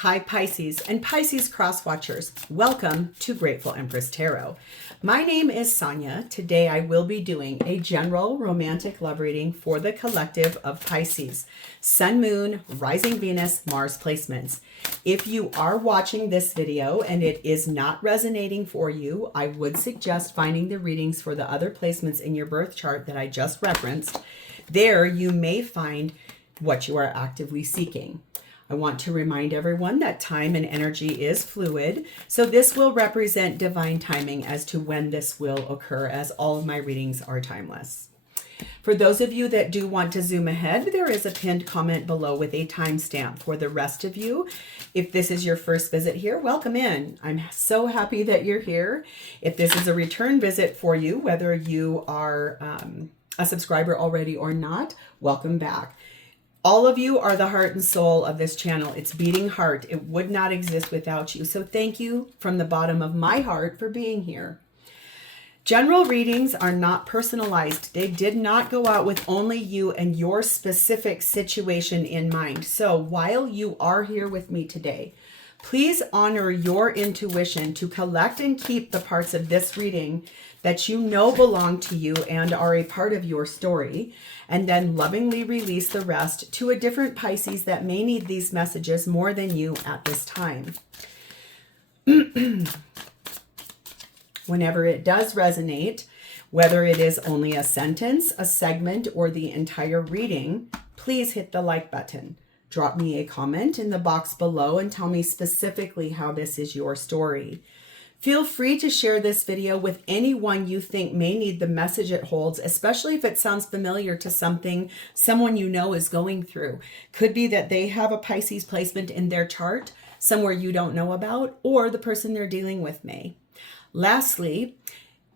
Hi Pisces and Pisces cross-watchers. Welcome to Grateful Empress Tarot. My name is Sonia. Today I will be doing a general romantic love reading for the collective of Pisces. Sun, Moon, Rising Venus, Mars placements. If you are watching this video and it is not resonating for you, I would suggest finding the readings for the other placements in your birth chart that I just referenced. There you may find what you are actively seeking. I want to remind everyone that time and energy is fluid, so this will represent divine timing as to when this will occur, as all of my readings are timeless. For those of you that do want to zoom ahead, there is a pinned comment below with a timestamp. For the rest of you, if this is your first visit here, welcome in. I'm so happy that you're here. If this is a return visit for you, whether you are a subscriber already or not, welcome back. All of you are the heart and soul of this channel. It's beating heart. It would not exist without you. So thank you from the bottom of my heart for being here. General readings are not personalized. They did not go out with only you and your specific situation in mind. So while you are here with me today, please honor your intuition to collect and keep the parts of this reading that you know belong to you and are a part of your story, and then lovingly release the rest to a different Pisces that may need these messages more than you at this time. Whenever it does resonate, whether it is only a sentence, a segment, or the entire reading, please hit the like button. Drop me a comment in the box below and tell me specifically how this is your story. Feel free to share this video with anyone you think may need the message it holds, especially if it sounds familiar to something someone you know is going through. Could be that they have a Pisces placement in their chart, somewhere you don't know about, or the person they're dealing with may. Lastly,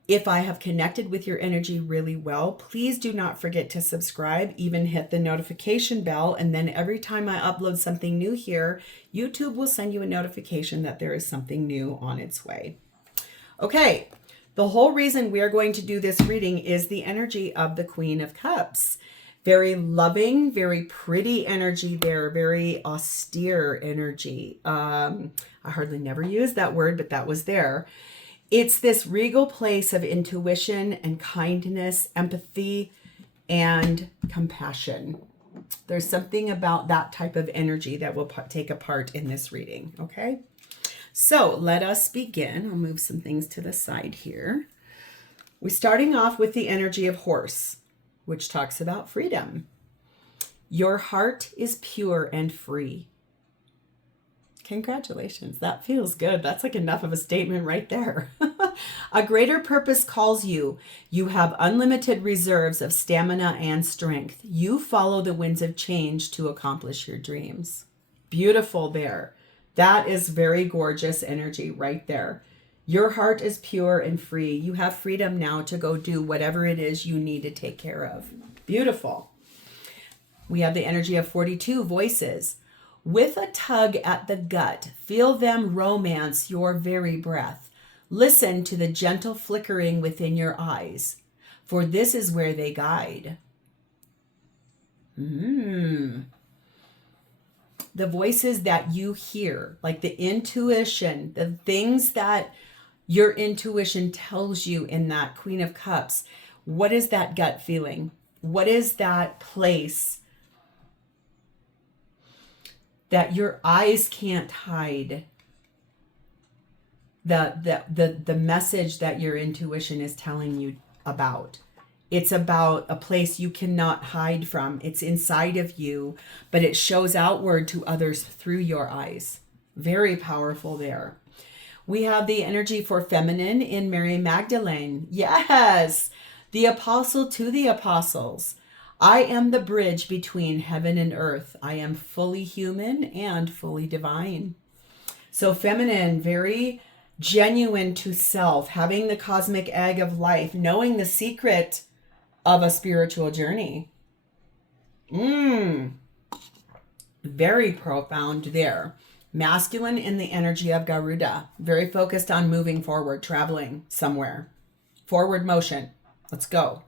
if I have connected with your energy really well, please do not forget to subscribe, even hit the notification bell, and then every time I upload something new here, YouTube will send you a notification that there is something new on its way. Okay, the whole reason we are going to do this reading is the energy of the Queen of Cups. Very loving, very pretty energy there, very austere energy. I hardly never use that word, but that was there. It's this regal place of intuition and kindness, empathy, and compassion. There's something about that type of energy that will take a part in this reading, okay? So let us begin. I'll move some things to the side here. We're starting off with the energy of horse, which talks about freedom. Your heart is pure and free. Congratulations. That feels good. That's like enough of a statement right there. A greater purpose calls you. You have unlimited reserves of stamina and strength. You follow the winds of change to accomplish your dreams. Beautiful there. That is very gorgeous energy right there. Your heart is pure and free. You have freedom now to go do whatever it is you need to take care of. Beautiful. We have the energy of 42 voices. With a tug at the gut, feel them romance your very breath. Listen to the gentle flickering within your eyes, for this is where they guide. The voices that you hear, like the intuition, the things that your intuition tells you in that Queen of Cups. What is that gut feeling? What is that place that your eyes can't hide? The message that your intuition is telling you about. It's about a place you cannot hide from. It's inside of you, but it shows outward to others through your eyes. Very powerful there. We have the energy for feminine in Mary Magdalene. Yes, the apostle to the apostles. I am the bridge between heaven and earth. I am fully human and fully divine. So feminine, very genuine to self, having the cosmic egg of life, knowing the secret of a spiritual journey. Very profound there. Masculine in the energy of Garuda, very focused on moving forward, traveling somewhere. Forward motion. Let's go.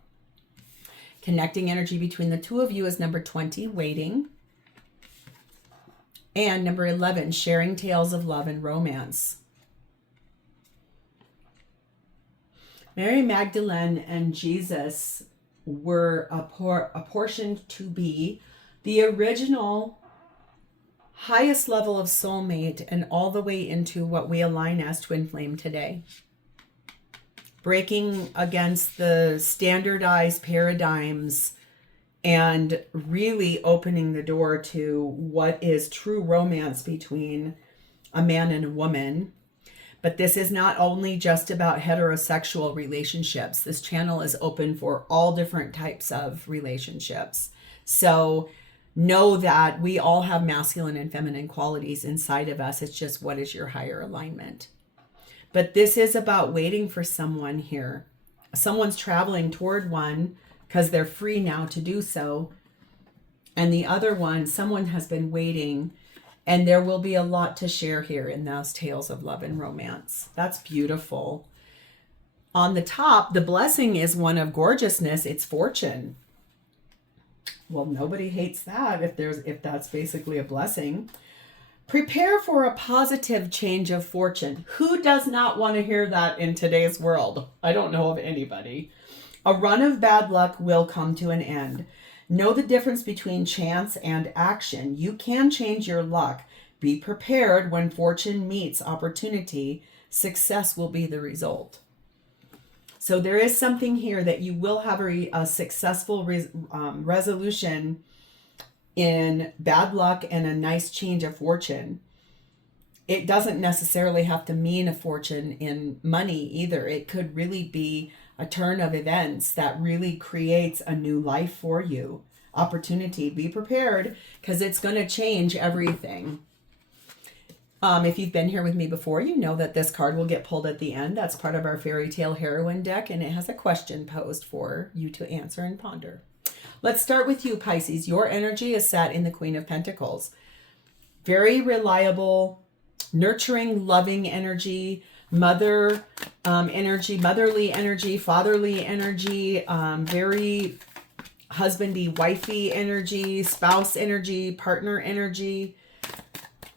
Connecting energy between the two of you is number 20, waiting. And number 11, sharing tales of love and romance. Mary Magdalene and Jesus were apportioned to be the original highest level of soulmate and all the way into what we align as twin flame today. Breaking against the standardized paradigms and really opening the door to what is true romance between a man and a woman. But this is not only just about heterosexual relationships. This channel is open for all different types of relationships. So know that we all have masculine and feminine qualities inside of us. It's just, what is your higher alignment? But this is about waiting for someone here. Someone's traveling toward one because they're free now to do so. And the other one, someone has been waiting. And there will be a lot to share here in those tales of love and romance. That's beautiful. On the top, the blessing is one of gorgeousness. It's fortune. Well, nobody hates that if that's basically a blessing. Prepare for a positive change of fortune. Who does not want to hear that in today's world? I don't know of anybody. A run of bad luck will come to an end. Know the difference between chance and action. You can change your luck. Be prepared when fortune meets opportunity. Success will be the result. So there is something here that you will have a successful resolution in bad luck and a nice change of fortune. It doesn't necessarily have to mean a fortune in money either. It could really be a turn of events that really creates a new life for you. Opportunity. Be prepared because it's going to change everything. If you've been here with me before, you know that this card will get pulled at the end. That's part of our fairy tale heroine deck, and it has a question posed for you to answer and ponder. Let's start with you, Pisces. Your energy is set in the Queen of Pentacles. Very reliable, nurturing, loving energy, mother energy, motherly energy, fatherly energy, very husbandy, wifey energy, spouse energy, partner energy,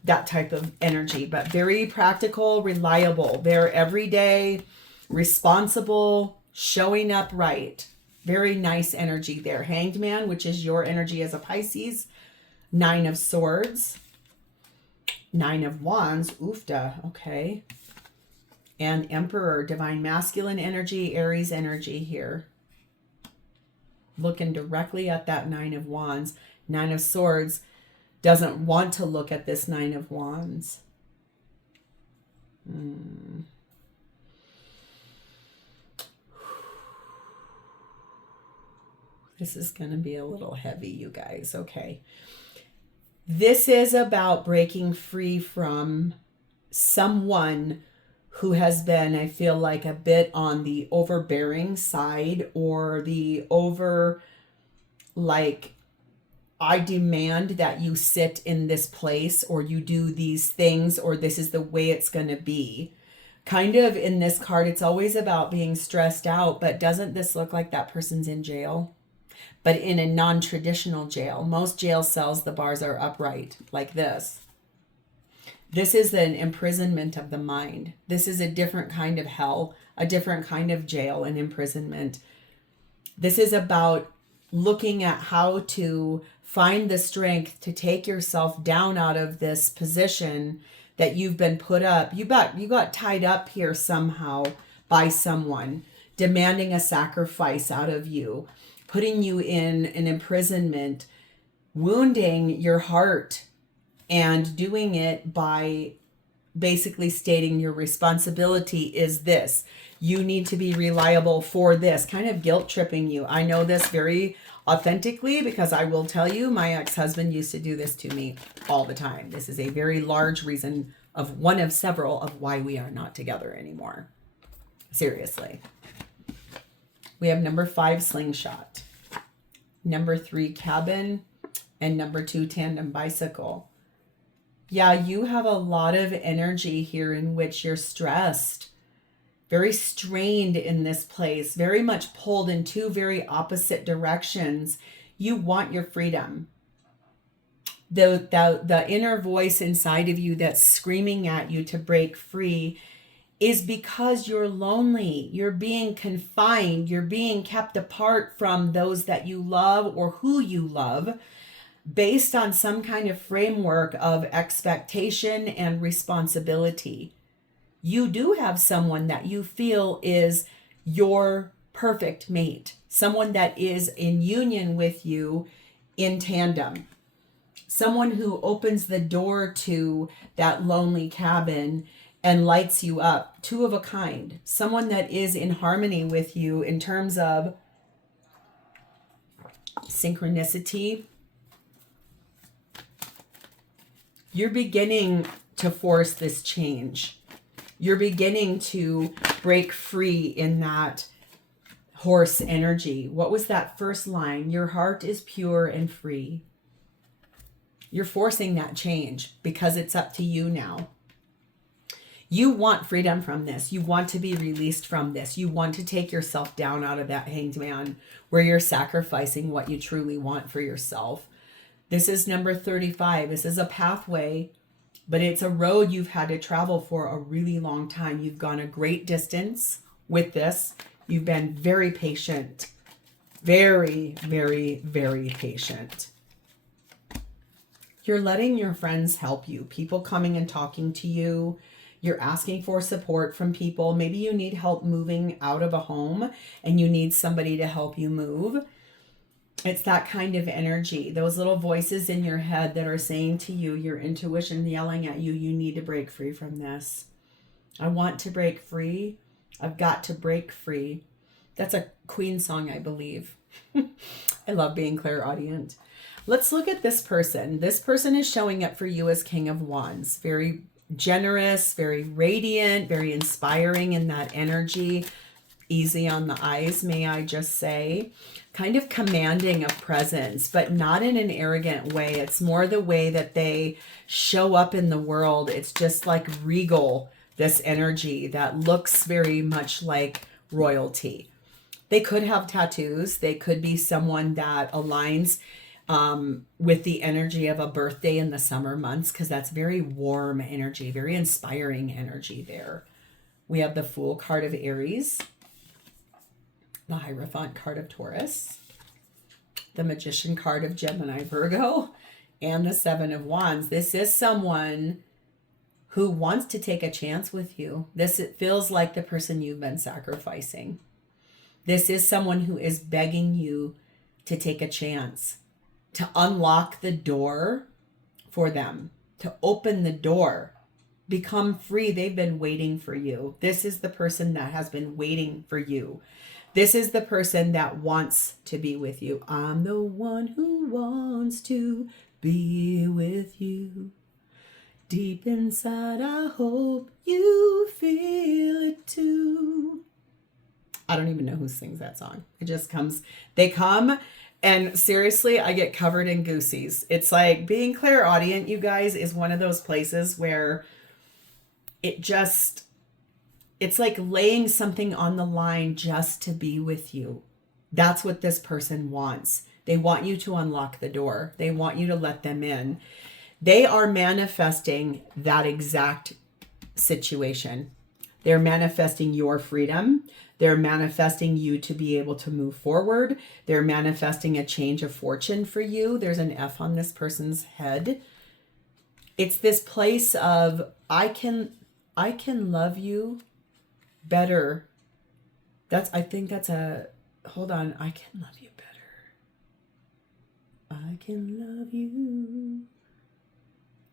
that type of energy, but very practical, reliable. They're everyday, responsible, showing up right. Very nice energy there. Hanged Man, which is your energy as a Pisces. 9 of Swords. 9 of Wands. Oofda. Okay. And Emperor, divine masculine energy, Aries energy here. Looking directly at that 9 of Wands. 9 of Swords doesn't want to look at this 9 of Wands. This is going to be a little heavy, you guys. Okay. This is about breaking free from someone who has been, I feel like, a bit on the overbearing side, or the over, like, I demand that you sit in this place, or you do these things, or this is the way it's going to be. Kind of in this card, it's always about being stressed out, but doesn't this look like that person's in jail? But in a non-traditional jail. Most jail cells, the bars are upright like this. This is an imprisonment of the mind. This is a different kind of hell, a different kind of jail and imprisonment. This is about looking at how to find the strength to take yourself down out of this position that you've been put up. You got tied up here somehow by someone, demanding a sacrifice out of you, putting you in an imprisonment, wounding your heart, and doing it by basically stating your responsibility is this. You need to be reliable for this, kind of guilt tripping you. I know this very authentically because I will tell you, my ex-husband used to do this to me all the time. This is a very large reason, of one of several, of why we are not together anymore. Seriously. We have number 5, slingshot. Number 3, cabin. And number 2, tandem bicycle. Yeah, you have a lot of energy here in which you're stressed. Very strained in this place. Very much pulled in 2 very opposite directions. You want your freedom. the inner voice inside of you that's screaming at you to break free is because you're lonely. You're being confined. You're being kept apart from those that you love or who you love based on some kind of framework of expectation and responsibility. You do have someone that you feel is your perfect mate, someone that is in union with you in tandem, someone who opens the door to that lonely cabin and lights you up, two of a kind, someone that is in harmony with you in terms of synchronicity. You're beginning to force this change. You're beginning to break free in that horse energy. What was that first line? Your heart is pure and free. You're forcing that change because it's up to you now. You want freedom from this. You want to be released from this. You want to take yourself down out of that hanged man where you're sacrificing what you truly want for yourself. This is number 35. This is a pathway, but it's a road you've had to travel for a really long time. You've gone a great distance with this. You've been very patient. Very, very, very patient. You're letting your friends help you. People coming and talking to you. You're asking for support from people. Maybe you need help moving out of a home and you need somebody to help you move. It's that kind of energy. Those little voices in your head that are saying to you, your intuition yelling at you, you need to break free from this. I want to break free. I've got to break free. That's a Queen song, I believe. I love being clairaudient. Let's look at this person. This person is showing up for you as King of Wands. Very generous, very radiant, very inspiring in that energy. Easy on the eyes, may I just say. Kind of commanding a presence, but not in an arrogant way. It's more the way that they show up in the world. It's just like regal, this energy that looks very much like royalty. They could have tattoos. They could be someone that aligns with the energy of a birthday in the summer months, because that's very warm energy, very inspiring energy there. We have the Fool card of Aries, the Hierophant card of Taurus, the Magician card of Gemini, Virgo, and the Seven of Wands. This is someone who wants to take a chance with you. It feels like the person you've been sacrificing. This is someone who is begging you to take a chance, to unlock the door for them, to open the door, become free. They've been waiting for you. This is the person that has been waiting for you. This is the person that wants to be with you. I'm the one who wants to be with you. Deep inside, I hope you feel it too. I don't even know who sings that song. It just comes. They come, and seriously, I get covered in goosies. It's like being clairaudient, you guys, is one of those places where it's like laying something on the line just to be with you. That's what this person wants. They want you to unlock the door. They want you to let them in. They are manifesting that exact situation. They're manifesting your freedom. They're manifesting you to be able to move forward. They're manifesting a change of fortune for you. There's an F on this person's head. It's this place of, I can love you better. I think that's hold on. I can love you better. I can love you.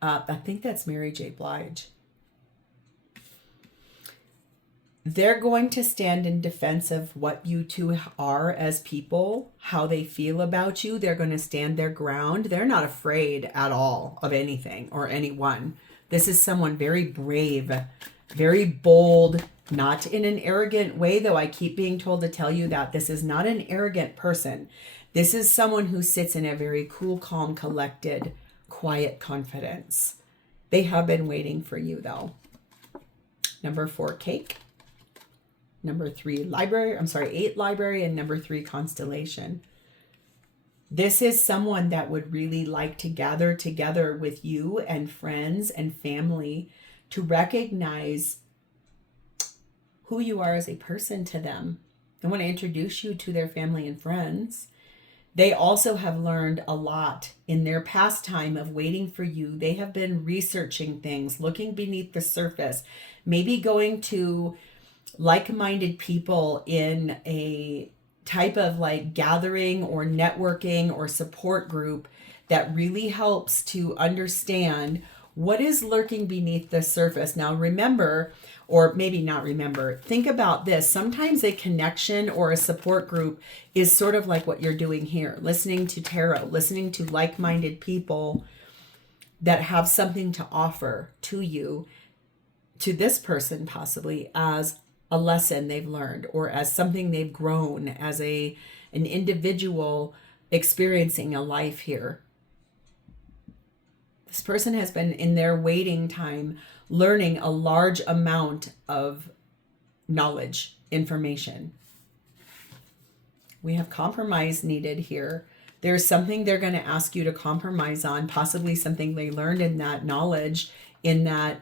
I think that's Mary J. Blige. They're going to stand in defense of what you two are as people, how they feel about you. They're going to stand their ground. They're not afraid at all of anything or anyone. This is someone very brave, very bold, not in an arrogant way, though I keep being told to tell you that this is not an arrogant person. This is someone who sits in a very cool, calm, collected, quiet confidence. They have been waiting for you, though. Number 4, cake. Number 3, library. 8, library. And number 3, constellation. This is someone that would really like to gather together with you and friends and family to recognize who you are as a person to them. I want to introduce you to their family and friends. They also have learned a lot in their past time of waiting for you. They have been researching things, looking beneath the surface, maybe going to like-minded people in a type of like gathering or networking or support group that really helps to understand what is lurking beneath the surface. Now remember, or maybe not remember, think about this. Sometimes a connection or a support group is sort of like what you're doing here, listening to tarot, listening to like-minded people that have something to offer to you, to this person possibly, as a lesson they've learned or as something they've grown as an individual experiencing a life here. This person has been in their waiting time learning a large amount of knowledge, information. We have compromise needed here. There's something they're going to ask you to compromise on, possibly something they learned in that knowledge, in that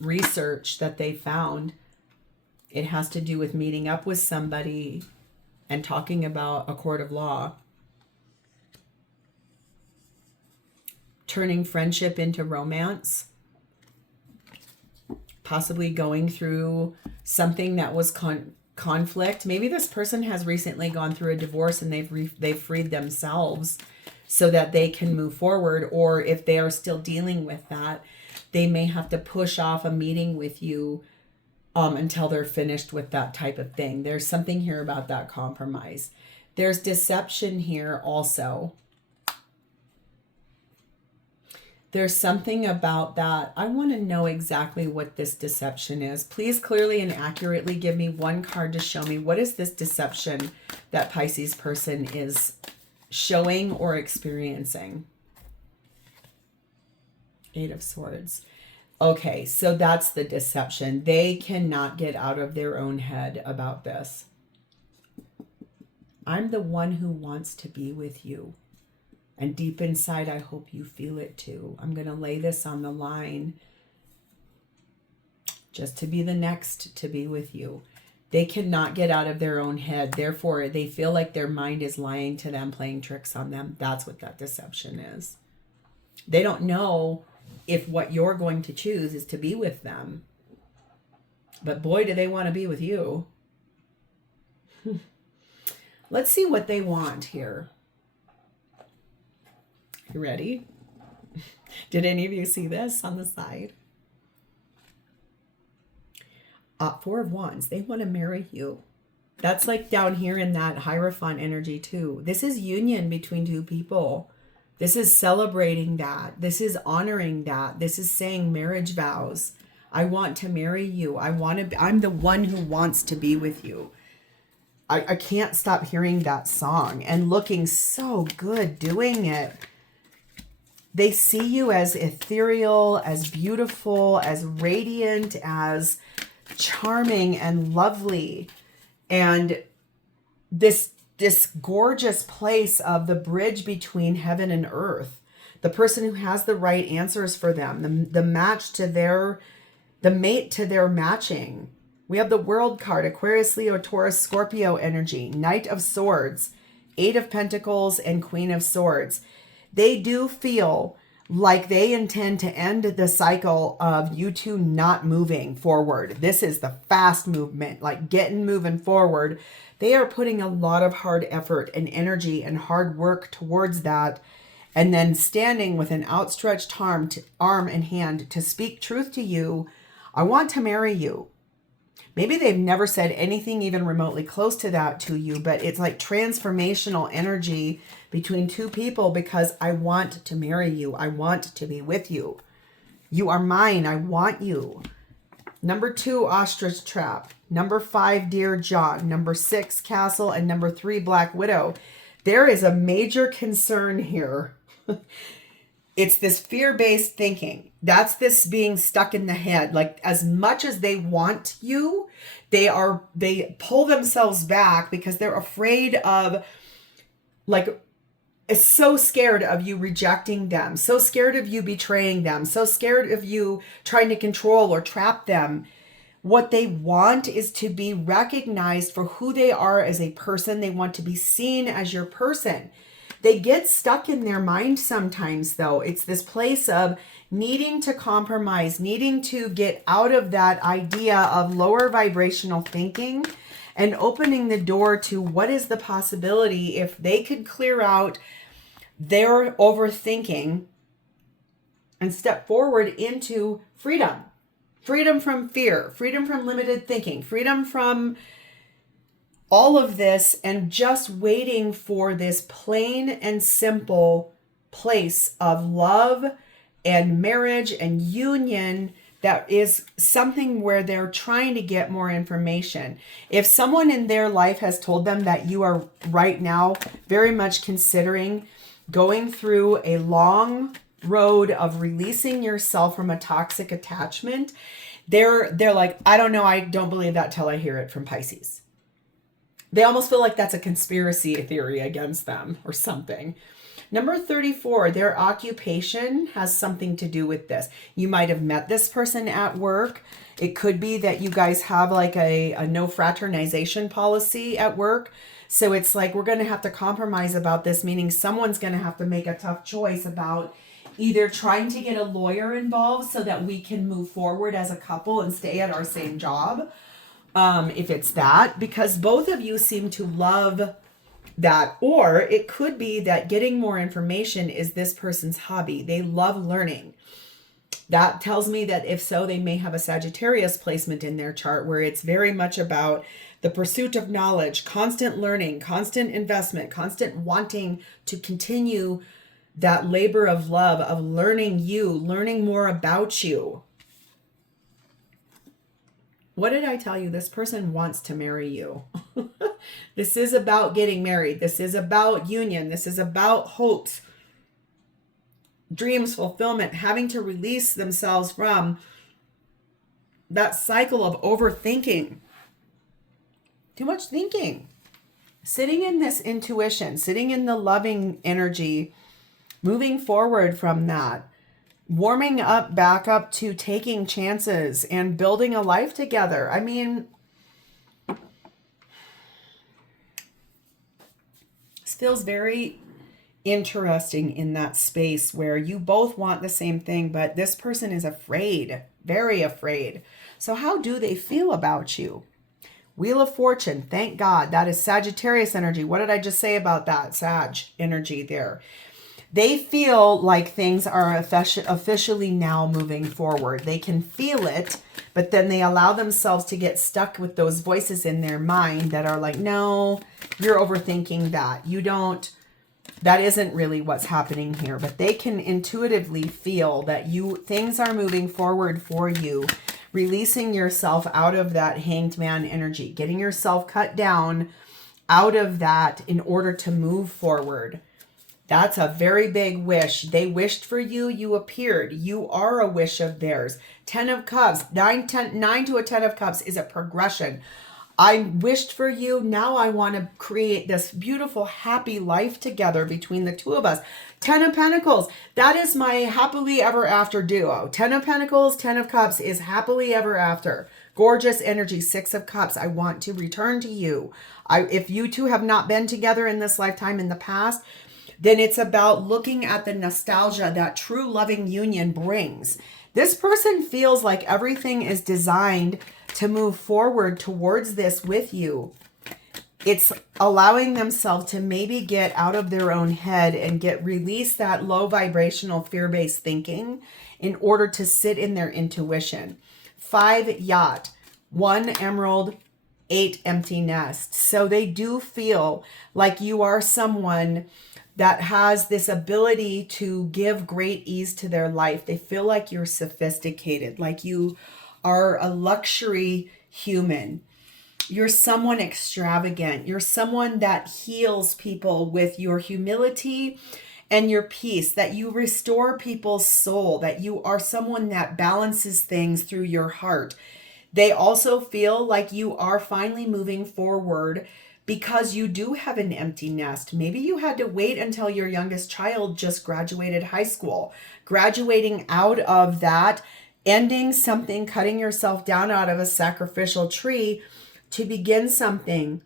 research that they found. It has to do with meeting up with somebody and talking about a court of law. Turning friendship into romance. Possibly going through something that was conflict. Maybe this person has recently gone through a divorce and they've freed themselves so that they can move forward. Or if they are still dealing with that, they may have to push off a meeting with you until they're finished with that type of thing. There's something here about that compromise. There's deception here also. There's something about that. I want to know exactly what this deception is. Please clearly and accurately give me one card to show me what is this deception that Pisces person is showing or experiencing. Eight of Swords. Okay, so that's the deception. They cannot get out of their own head about this. I'm the one who wants to be with you. And deep inside, I hope you feel it too. I'm going to lay this on the line just to be the next to be with you. They cannot get out of their own head. Therefore, they feel like their mind is lying to them, playing tricks on them. That's what that deception is. They don't know if what you're going to choose is to be with them. But boy, do they want to be with you. Let's see what they want here. You ready? Did any of you see this on the side? Four of Wands. They want to marry you. That's like down here in that Hierophant energy too. This is union between two people. This is celebrating that. This is honoring that. This is saying marriage vows. I want to marry you. I'm the one who wants to be with you. I can't stop hearing that song and looking so good doing it. They see you as ethereal, as beautiful, as radiant, as charming and lovely. And this gorgeous place of the bridge between heaven and earth. The person who has the right answers for them. The match to the mate to their matching. We have the World card, Aquarius, Leo, Taurus, Scorpio energy, Knight of Swords, Eight of Pentacles, and Queen of Swords. They do feel like they intend to end the cycle of you two not moving forward. This is the fast movement, like moving forward. They are putting a lot of hard effort and energy and hard work towards that. And then standing with an outstretched arm and hand to speak truth to you. I want to marry you. Maybe they've never said anything even remotely close to that to you, but it's like transformational energy between two people because I want to marry you. I want to be with you. You are mine. I want you. Number 2, Ostrich Trap. Number 5, Dear John. Number 6, Castle. And number 3, Black Widow. There is a major concern here. It's this fear-based thinking. That's this being stuck in the head. Like as much as they want you, they pull themselves back because they're afraid of like is so scared of you rejecting them, so scared of you betraying them, so scared of you trying to control or trap them. What they want is to be recognized for who they are as a person. They want to be seen as your person. They get stuck in their mind sometimes, though. It's this place of needing to compromise, needing to get out of that idea of lower vibrational thinking and opening the door to what is the possibility if they could clear out their overthinking and step forward into freedom. Freedom from fear, freedom from limited thinking, freedom from all of this, and just waiting for this plain and simple place of love and marriage and union that is something where they're trying to get more information. If someone in their life has told them that you are right now very much considering going through a long road of releasing yourself from a toxic attachment, they're like, I don't know, I don't believe that till I hear it from Pisces. They almost feel like that's a conspiracy theory against them or something. Number 34, their occupation has something to do with this. You might have met this person at work. It could be that you guys have like a no fraternization policy at work. So it's like, we're going to have to compromise about this, meaning someone's going to have to make a tough choice about either trying to get a lawyer involved so that we can move forward as a couple and stay at our same job. If it's that, because both of you seem to love that. Or it could be that getting more information is this person's hobby. They love learning. That tells me that if so, they may have a Sagittarius placement in their chart where it's very much about the pursuit of knowledge, constant learning, constant investment, constant wanting to continue that labor of love, of learning you, learning more about you. What did I tell you? This person wants to marry you. This is about getting married. This is about union. This is about hopes, dreams, fulfillment, having to release themselves from that cycle of overthinking. Too much thinking. Sitting in this intuition, sitting in the loving energy, moving forward from that, warming up back up to taking chances and building a life together. I mean, this feels very interesting in that space where you both want the same thing, but this person is afraid, very afraid. So how do they feel about you? Wheel of Fortune, thank God. That is Sagittarius energy. What did I just say about that? Sag energy there. They feel like things are officially now moving forward. They can feel it, but then they allow themselves to get stuck with those voices in their mind that are like, no, you're overthinking that. You don't, that isn't really what's happening here. But they can intuitively feel that things are moving forward for you, releasing yourself out of that hanged man energy, getting yourself cut down out of that in order to move forward. That's a very big wish. They wished for you. You appeared. You are a wish of theirs. 10 of Cups. 9 to a 10 of Cups is a progression. I wished for you. Now I want to create this beautiful, happy life together between the two of us. 10 of Pentacles. That is my happily ever after duo. 10 of Pentacles, 10 of Cups is happily ever after. Gorgeous energy. 6 of Cups. I want to return to you. If you two have not been together in this lifetime in the past, then it's about looking at the nostalgia that true loving union brings. This person feels like everything is designed to move forward towards this with you. It's allowing themselves to maybe get out of their own head and release that low vibrational fear-based thinking in order to sit in their intuition. 5 Yacht, 1 Emerald, 8 Empty Nest. So they do feel like you are someone that has this ability to give great ease to their life. They feel like you're sophisticated, like you are a luxury human. You're someone extravagant. You're someone that heals people with your humility and your peace, that you restore people's soul, that you are someone that balances things through your heart. They also feel like you are finally moving forward because you do have an empty nest. Maybe you had to wait until your youngest child just graduated high school, graduating out of that, ending something, cutting yourself down out of a sacrificial tree to begin something.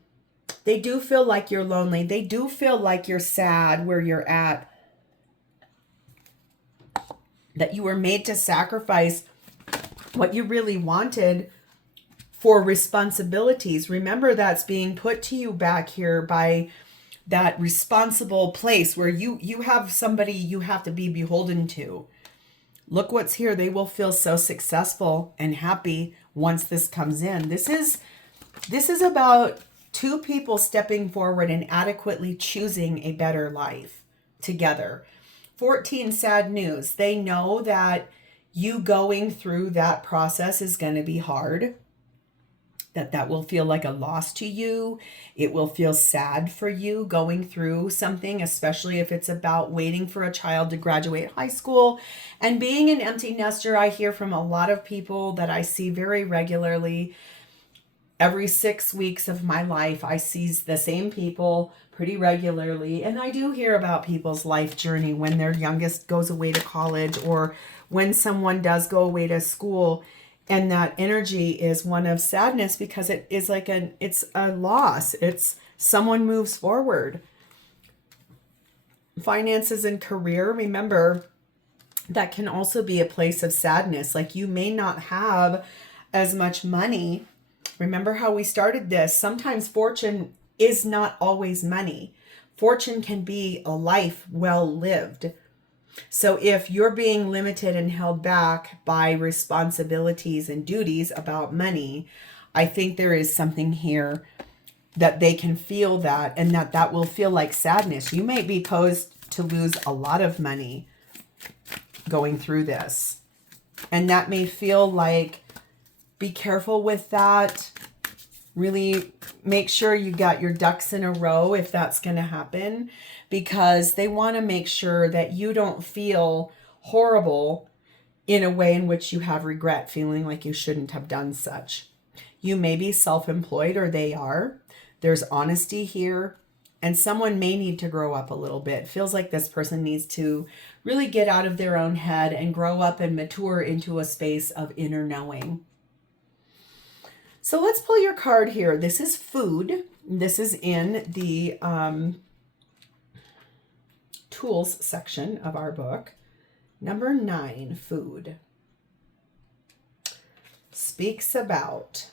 They do feel like you're lonely. They do feel like you're sad where you're at, that you were made to sacrifice what you really wanted for responsibilities. Remember, that's being put to you back here by that responsible place where you have somebody you have to be beholden to. Look what's here. They will feel so successful and happy once this comes in. This is about two people stepping forward and adequately choosing a better life together. 14, sad news. They know that you going through that process is going to be hard, that will feel like a loss to you. It will feel sad for you going through something, especially if it's about waiting for a child to graduate high school. And being an empty nester, I hear from a lot of people that I see very regularly. Every 6 weeks of my life, I see the same people pretty regularly. And I do hear about people's life journey when their youngest goes away to college or when someone does go away to school. And that energy is one of sadness because it is like it's a loss. It's someone moves forward. Finances and career, remember, that can also be a place of sadness. Like you may not have as much money. Remember how we started this. Sometimes fortune is not always money. Fortune can be a life well lived. So if you're being limited and held back by responsibilities and duties about money, I think there is something here that they can feel that, and that will feel like sadness. You may be posed to lose a lot of money going through this. And that may feel like, be careful with that. Really make sure you got your ducks in a row if that's going to happen, because they want to make sure that you don't feel horrible in a way in which you have regret, feeling like you shouldn't have done such. You may be self-employed, or they are. There's honesty here, and someone may need to grow up a little bit. It feels like this person needs to really get out of their own head and grow up and mature into a space of inner knowing. So let's pull your card here. This is food. This is in the tools section of our book. Number 9, food. Speaks about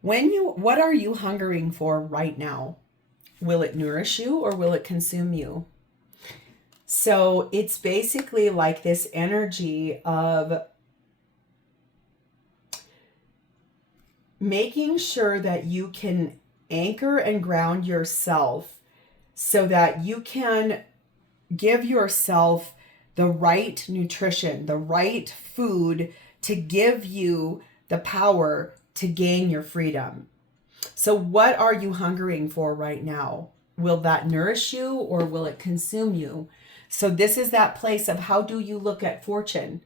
what are you hungering for right now? Will it nourish you or will it consume you? So it's basically like this energy of making sure that you can anchor and ground yourself so that you can give yourself the right nutrition, the right food to give you the power to gain your freedom. So what are you hungering for right now? Will that nourish you or will it consume you? So this is that place of, how do you look at fortune?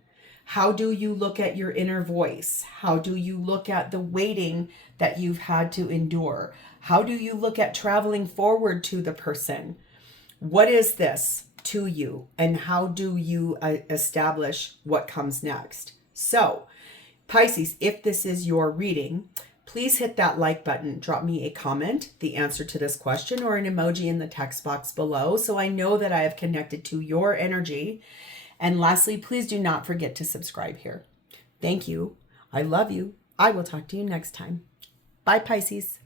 How do you look at your inner voice? How do you look at the waiting that you've had to endure? How do you look at traveling forward to the person? What is this to you? And how do you establish what comes next? So, Pisces, if this is your reading, please hit that like button. Drop me a comment, the answer to this question, or an emoji in the text box below so I know that I have connected to your energy. And lastly, please do not forget to subscribe here. Thank you. I love you. I will talk to you next time. Bye, Pisces.